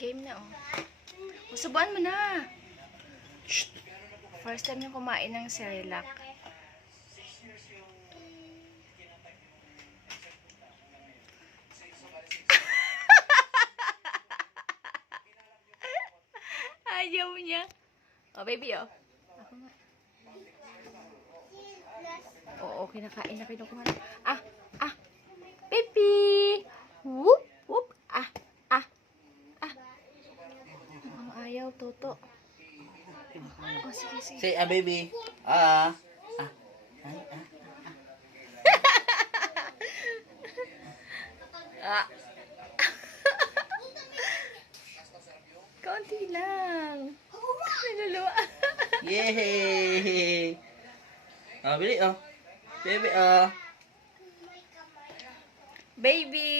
Game na, oh. Subuan mo na. Shh. First time yung kumain ng cerelac. Ayaw niya. Oh, baby, oh. Ako nga. Oo, kinakain na, kinukuha na. Baby! Whoop, whoop. Ayaw, Toto. Oh, sige, sige. Say, baby. Kaunti lang. Naluluwa. Yay! Bili, Baby, Baby!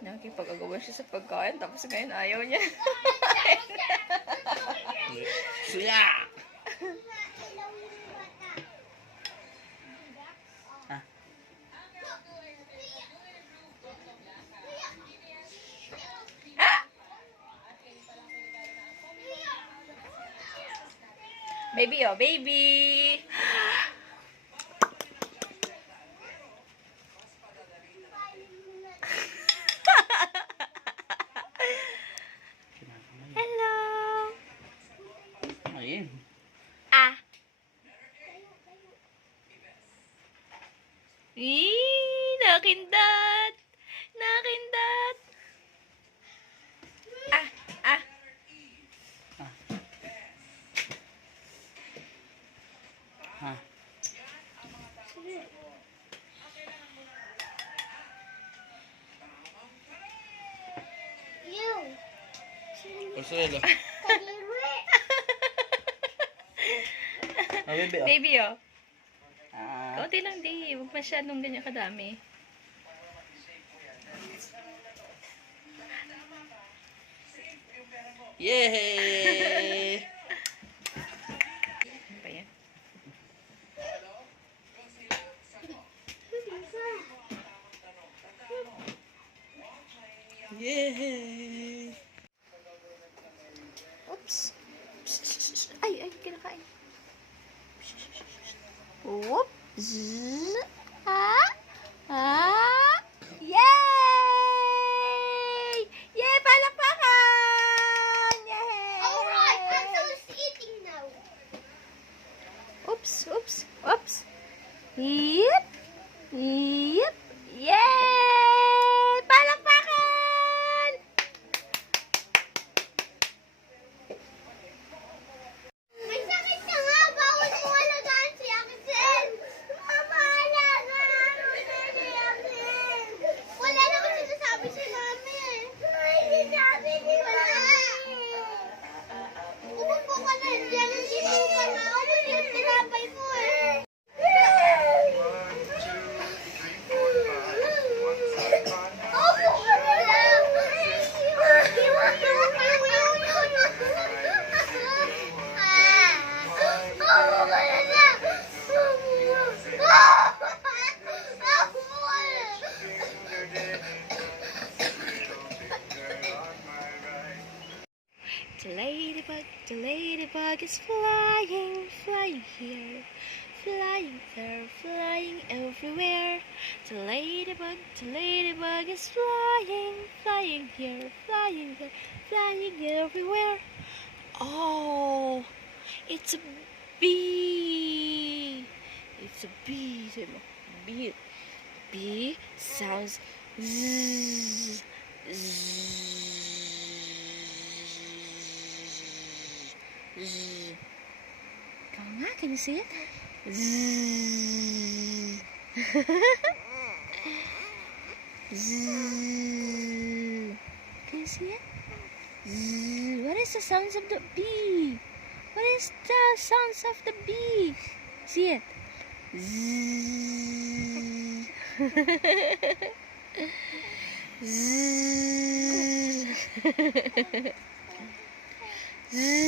Nakikipag-agawan siya sa pagkain, tapos ngayon ayaw niya. Suya! Baby, oh, baby! Hello! Ayun. Nakindat! Nakindat! Cerelac. Baby, Baby, oh. Kaunti lang, di. Huwag masyadong ganyan kadami. Yay! Ano ba yan? Yay! Oops. Ay, kinakain. Whoop. Zzz. Yay! Yay! Palakpakan! Yay! Alright, Axel's eating now. Oops, oops, oops. Yep. Yep. Yay! Palakpakan! May sakit na nga. Bawal mo alagaan si Axel. Mama, alaga mo na si Axel. Wala naman sinasabi si Mami eh. Ay, sinasabi si Mami. Umupo ka na. Diyan ang ipo ka na. Ako yung tinapay ko eh. Opo ka na lang. The ladybug is flying, flying here, flying there, flying everywhere. The ladybug is flying, flying here, flying there, flying everywhere. Oh, it's a bee. It's a bee. Say mo, bee. Bee sounds zzz, zzz. Zzz. Come on, can you see it? Zzz. Zzz. Can you see it? Zzz. What is the sounds of the bee? What is the sounds of the bee? See it? Zzz. Zzz. Zzz.